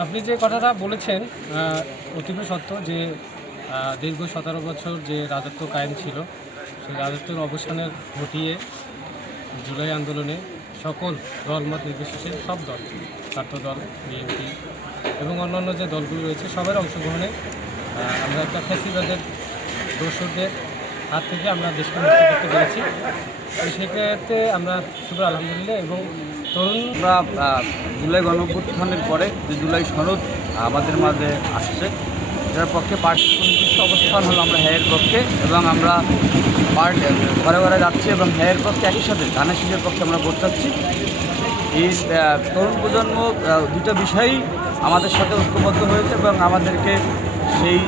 আপনি যে কথাটা বলেছেন অতীব সত্য যে দীর্ঘ ১৭ বছর যে রাজত্ব কায়েম ছিল সেই রাজত্বের অবসানের ঘটিয়ে জুলাই আন্দোলনে সকল দলমত নির্বিশেষে সব দল ছাত্রদল বিএনপি এবং অন্যান্য যে দলগুলো রয়েছে সবার অংশগ্রহণে আমরা একটা ফ্যাসিবাদের দর্শকদের হাত থেকে আমরা দেশকে মুক্ত করতে পেরেছি। তো সেক্ষেত্রে আমরা শুধু আলহামদুলিল্লাহ এবং তরুণ আমরা জুলাই গণঅভ্যুত্থানের পরে যে জুলাই সনদ আমাদের মাঝে আসছে, যার পক্ষে পার্টির সুনির্দিষ্ট অবস্থান হলো আমরা হ্যায়ের পক্ষে, এবং আমরা পার্টি ঘরে ঘরে যাচ্ছি এবং হ্যায়ের পক্ষে একই সাথে ধানের শীষের পক্ষে আমরা ভোট চাচ্ছি। এই তরুণ প্রজন্ম দুটো বিষয়ই আমাদের সাথে ঐক্যবদ্ধ হয়েছে এবং আমাদেরকে সেই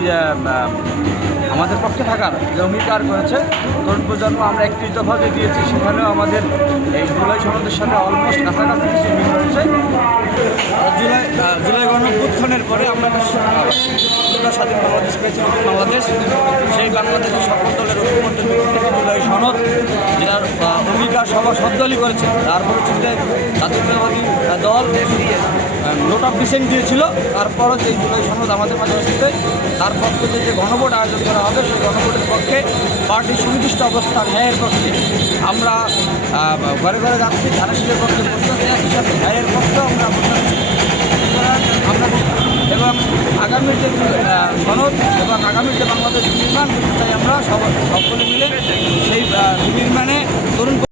আমাদের পক্ষে থাকার যে অঙ্গীকার করেছে তরুণ প্রজন্ম, আমরা একটি দফাতে দিয়েছি, সেখানেও আমাদের এই জুলাই সনদের সাথে অলমোস্ট কাছাকাছি কিছু মিল হচ্ছে। জুলাই গণঅভ্যুত্থানের পরে আমরা একটা স্বাধীন বাংলাদেশ পেয়েছি, নতুন বাংলাদেশ। সেই বাংলাদেশের সকল দলের ঐক্যমত্যের ভিত্তি থেকে জুলাই সনদ, যেটার অঙ্গীকার সব দলই করেছে, তার পরিস্থিতিতে জাতীয়তাবাদী দল নোট অফ ডিসেন্ট দিয়েছিল। তারপরও যে জুলাই সনদ আমাদের মাঝে এসেছে, তার পক্ষে যে গণভোট আয়োজন করা হবে সেই গণভোটের পক্ষে পার্টির সুনির্দিষ্ট অবস্থান হ্যায়ের পক্ষে। আমরা ঘরে ঘরে যাচ্ছি, ধানের শীষের পক্ষে বসতে একই সাথে হ্যায়ের পক্ষেও আমরা আমরা এবং আগামীর যে সনদ এবং আগামীর যে বাংলাদেশ নির্মাণ করতে চাই আমরা সকলে মিলে সেই নির্মাণে